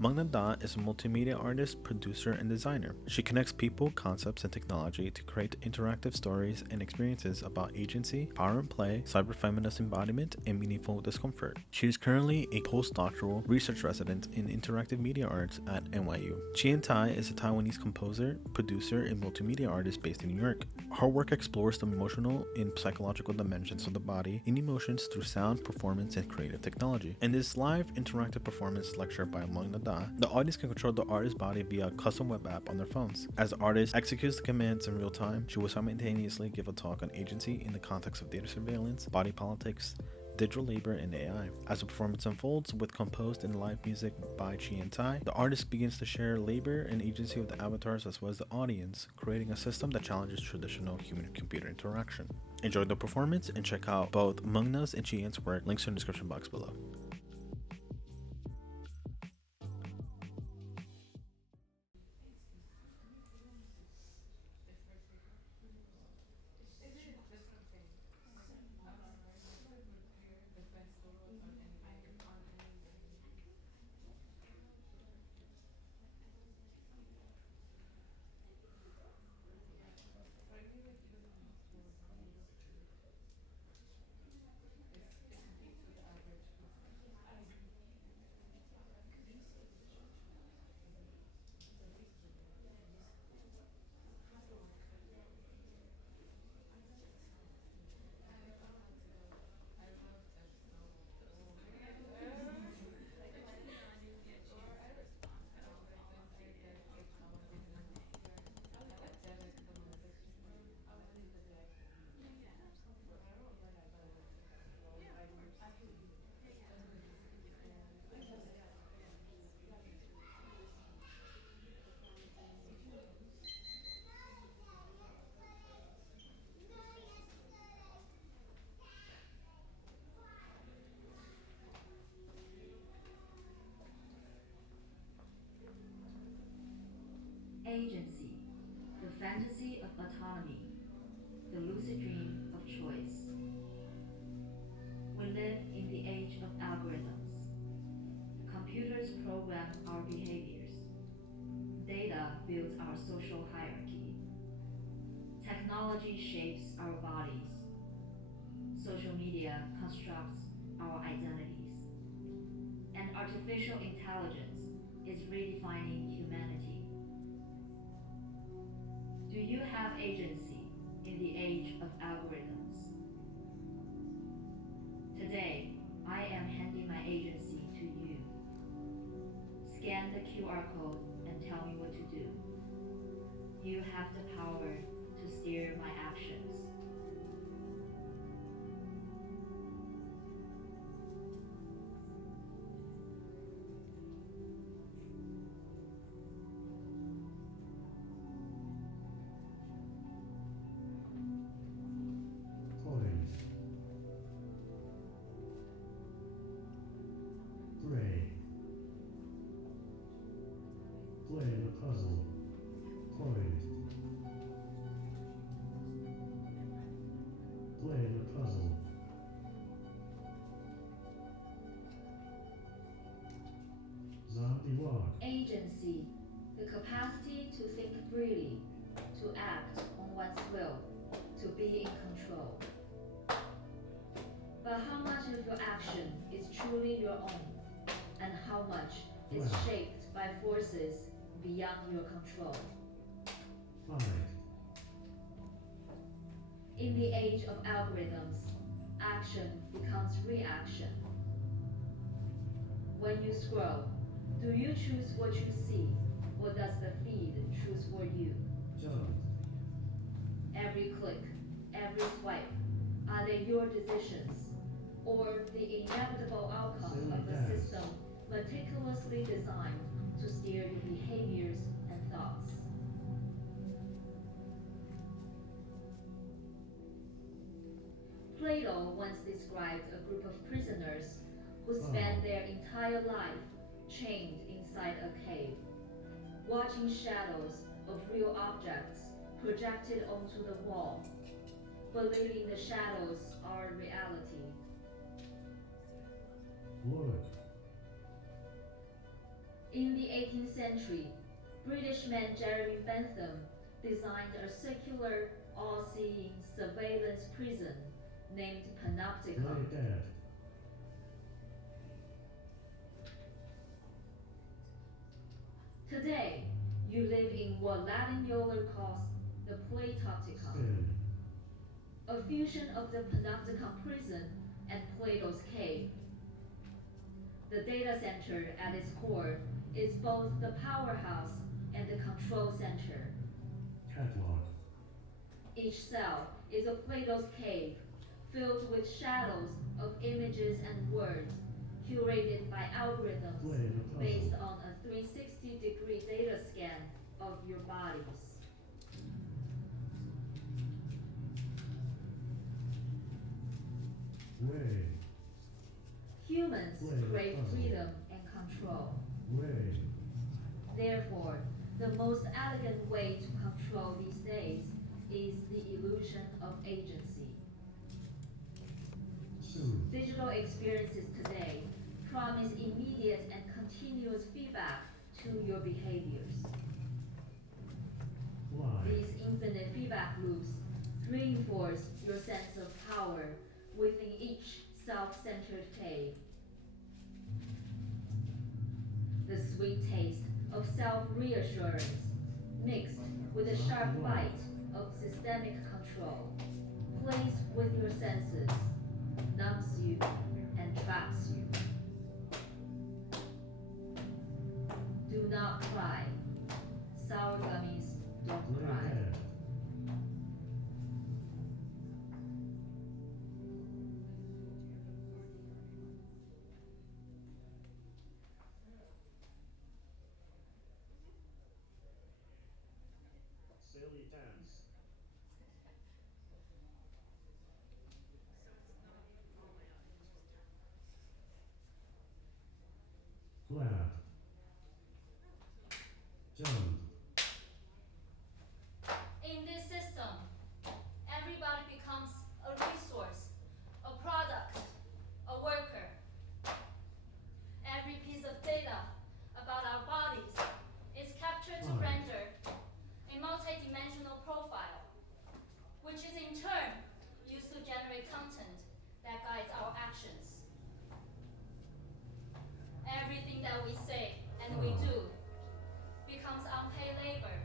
Mengna is a multimedia artist, producer, and designer. She connects people, concepts, and technology to create interactive stories and experiences about agency, power and play, cyberfeminist embodiment, and meaningful discomfort. She is currently a postdoctoral research resident in interactive media arts at NYU. Chienn Tai is a Taiwanese composer, producer, and multimedia artist based in New York. Her work explores the emotional and psychological dimensions of the body and emotions through sound, performance, and creative technology. In this live interactive performance lecture by Mengna, the audience can control the artist's body via a custom web app on their phones. As the artist executes the commands in real time, she will simultaneously give a talk on agency in the context of data surveillance, body politics, digital labor, and AI. As the performance unfolds with composed and live music by Chienn Tai, the artist begins to share labor and agency with the avatars as well as the audience, creating a system that challenges traditional human-computer interaction. Enjoy the performance and check out both Mengna's and Chienn's work, links in the description box below. In the 18th century, British man Jeremy Bentham designed a circular, all-seeing surveillance prison named Panopticon. Today, you live in what Latin Euler calls the Platopticon, a fusion of the Panopticon prison and Plato's cave. The data center at its core is both the powerhouse and the control center. Catalog. Each cell is a Plato's cave filled with shadows of images and words curated by algorithms based on a 360-degree data scan of your bodies. Way. Humans crave freedom and control. Way. Therefore, the most elegant way to control these days is the illusion of agency. Soon. Digital experiences today promise immediate and continuous feedback to your behaviors. Why? These infinite feedback loops reinforce your sense of power within each self-centered cave. The sweet taste of self-reassurance mixed with a sharp bite of systemic control plays with your senses, numbs you, and traps you. Do not cry. Sour gummies don't Way cry. ahead. Silly dance. Clap. Jump. In this system, everybody becomes a resource, a product, a worker. Every piece of data about our bodies is captured to Right. render a multidimensional profile, which is in turn used to generate content that guides our actions. Everything that we say and we Oh. do becomes unpaid labor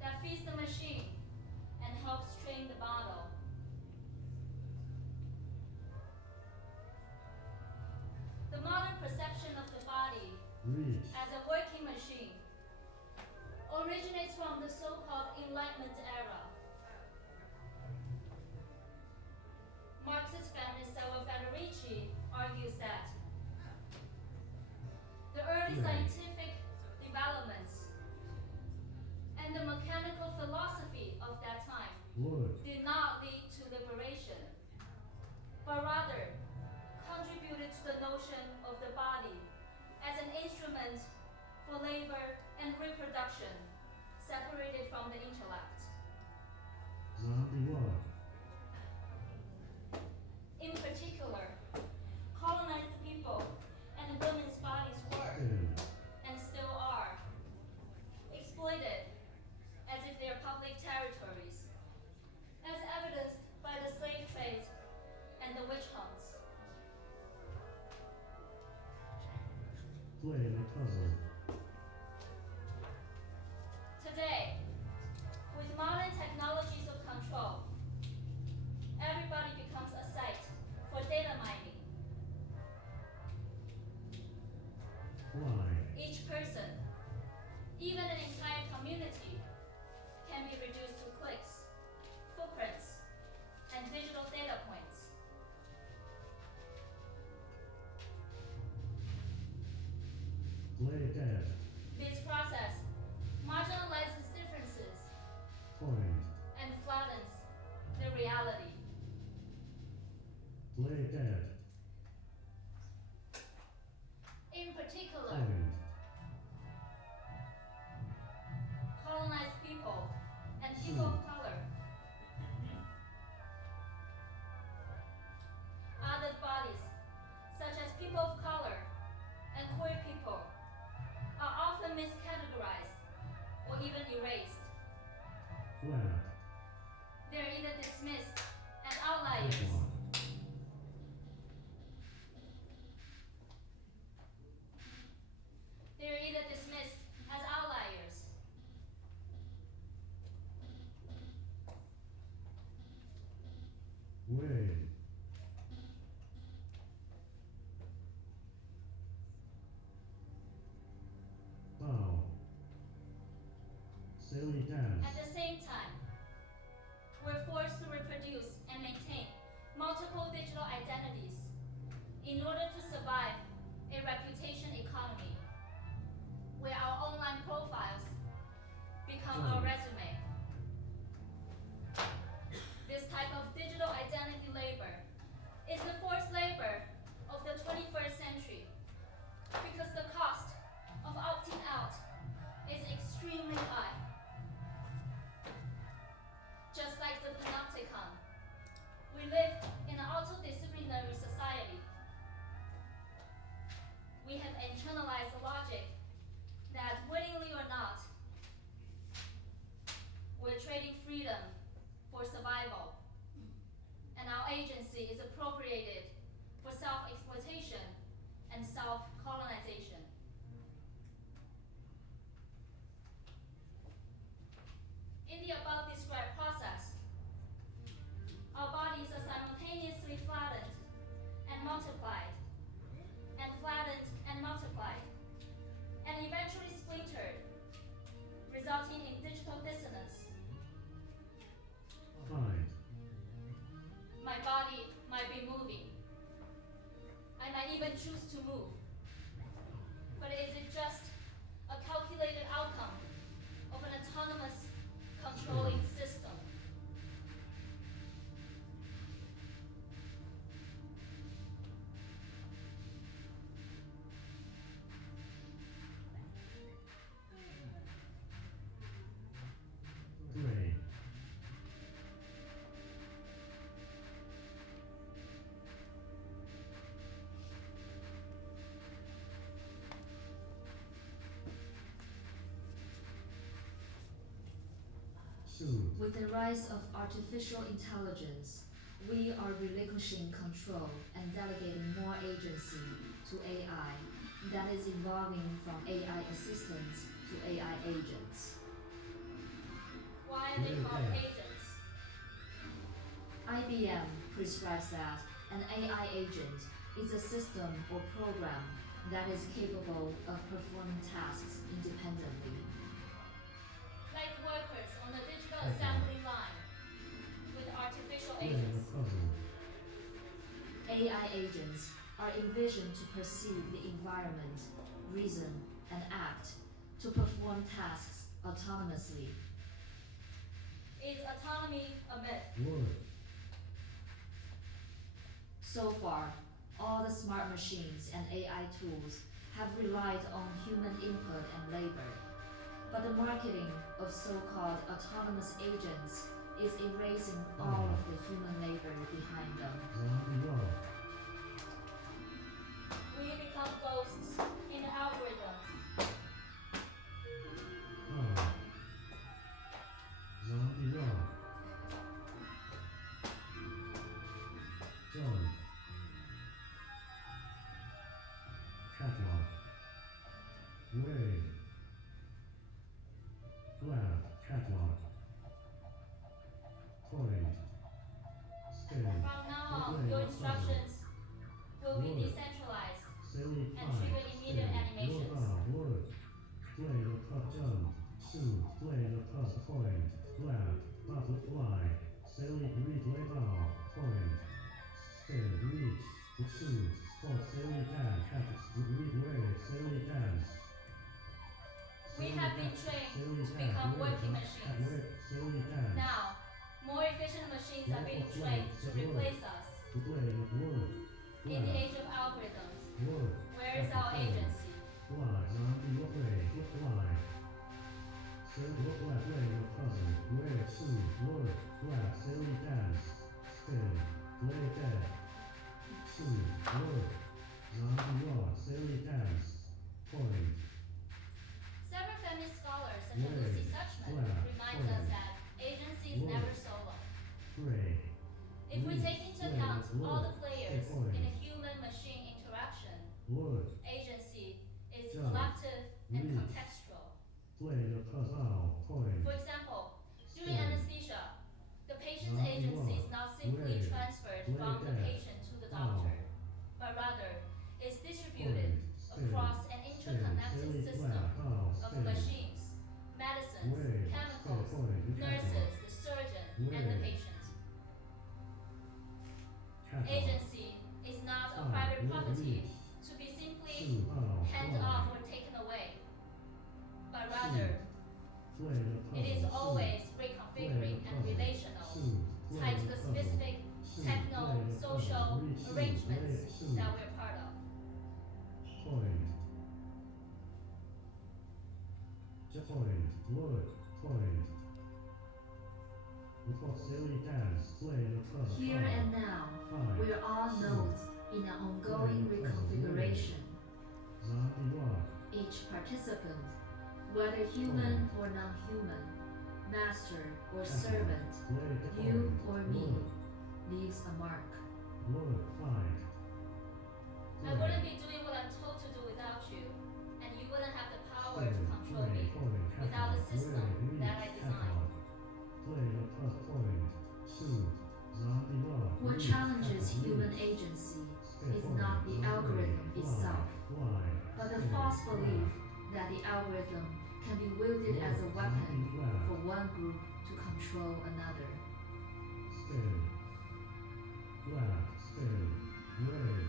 that feeds the machine and helps train the model. The modern perception of the body Reach. as a working machine originates from the so-called Enlightenment era. Marxist feminist Selva Federici argues that the early Right. scientific developments and the mechanical philosophy of that time Wood. did not lead to liberation, but rather contributed to the notion of the body as an instrument for labor and reproduction, separated from the intellect. Zombie walk. In particular, colonized people and women's bodies were, Spin. and still are, exploited as if they are public territories, as evidenced by the slave trade and the witch hunts. Play the puzzle. Today, with modern technologies of control, everybody becomes a site for data mining. Why? Each person, even an entire community, can be reduced to clicks, footprints, and digital data points. Play dead. This process marginalizes differences Point. and flattens the reality. Play dead. In particular, Point. colonized people and people of color, other bodies, such as people of color and queer people, even erased. Flat. They're either dismissed as outliers Catwalk. They're either dismissed as outliers Wave. Bow. Silly dance. At the same time, we're forced to reproduce and maintain multiple digital identities in order to survive a reputation economy where our online profiles become our resume. This type of digital identity labor is the forced labor of the 21st century because the cost of opting out is extremely high. Just like the panopticon, we live in an autodisciplinary society. We have internalized the logic that willingly or not, we're trading freedom for survival, and our agency is appropriated for self-exploitation and self-colonization. In the above described process, our bodies are simultaneously flattened and multiplied, and flattened and multiplied, and eventually splintered, resulting in digital dissonance. Hide. My body might be moving. I might even choose to move. But is it just a calculated outcome of an autonomous controlling system? Gray. Soothe. With the rise of artificial intelligence, we are relinquishing control and delegating more agency to AI that is evolving from AI assistants to AI agents. Why are they called agents? IBM prescribes that an AI agent is a system or program that is capable of performing tasks independently. Like workers on the digital assembly line with artificial Play the agents. puzzle. AI agents are envisioned to perceive the environment, reason, and act to perform tasks autonomously. Is autonomy a myth? Wood. So far, all the smart machines and AI tools have relied on human input and labor. But the marketing of so-called autonomous agents is erasing all of the human labor behind them. Zombie rock. We become ghosts in the algorithm. Zombie rock. Jump. Catwalk. Wave. Flat. Catwalk. Point. Spin. From now on, your instructions will be decentralized Silly and pipe. trigger immediate Spin. animations. Wood. Wood. Play the putt jump. Shoot. Play the putt point. Flat. Butterfly. Silly replay bow. Point. Spin. Reach. Shoot. Spot. Silly dance. Read wave. Silly dance. We have been trained Silly to dance. become Wave. working machines. Wave. Silly dance. Now, more efficient machines are being trained to replace us. Play the wood. In the age of algorithms, Wood. where is our agency? Fly, zombie, look way, look fly. Silly, look left, play the puzzle. Wave, shoot, wood, flat, silly dance. Spin, play dead. Shoot, wood. Zombie, rock, silly dance. Point. Cyberfeminist scholars such as Wave. Lucy always in a human-machine interaction, Look. agency is Jump. collective and Reach. contextual. Play the puzzle. Point. For example, during Stand. anesthesia, the patient's Zombie agency is walk. not simply Wave. transferred Play from the dead. patient to the doctor, but rather is distributed across an interconnected system of machines, medicines, chemicals, nurses, the surgeon, and the patient. Agency is not a private property to be simply handed off or taken away, but rather it is always reconfiguring and relational, tied to the specific techno-social arrangements that we're part of. Point. Point. Look. Point. Look, silly dance. Play the puzzle. Here and now, we are all nodes in an ongoing reconfiguration. Zombie walk. Each participant, whether human or non-human, master or servant, you or me, leaves a mark. Look. Fine. I wouldn't be doing what I'm told to do without you, and you wouldn't have the power to control me without the system that I designed. Play the puzzle. Point. Zombie walk. What challenges human agency is not the algorithm itself, but the false belief that the algorithm can be wielded as a weapon for one group to control another. Spin. Black. Spin. Red.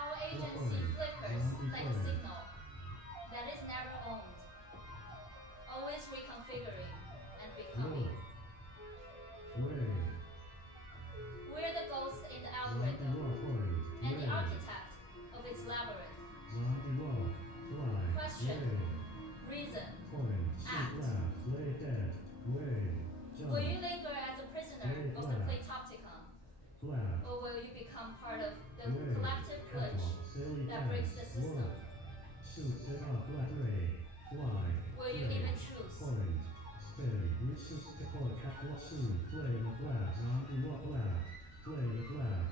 Our agency flickers like a signal that is never owned, always reconfiguring and becoming. Red. We're the ghosts in the algorithm and the architect of its labyrinth. Zombie walk. Fly. Question. Red. Reason. Point. Act. Left. Lay dead. Red. Jump. Will you linger as a prisoner of the Playtopticon, Left. or will you become part of the Red. collective glitch Silly that breaks the dance. system? Look. Shoot it up. Black. Ray. Fly. Will you Red. even choose? Point. Spin. Reach the point. Catwalk. Play the black. Zombie walk. Left. Play the black.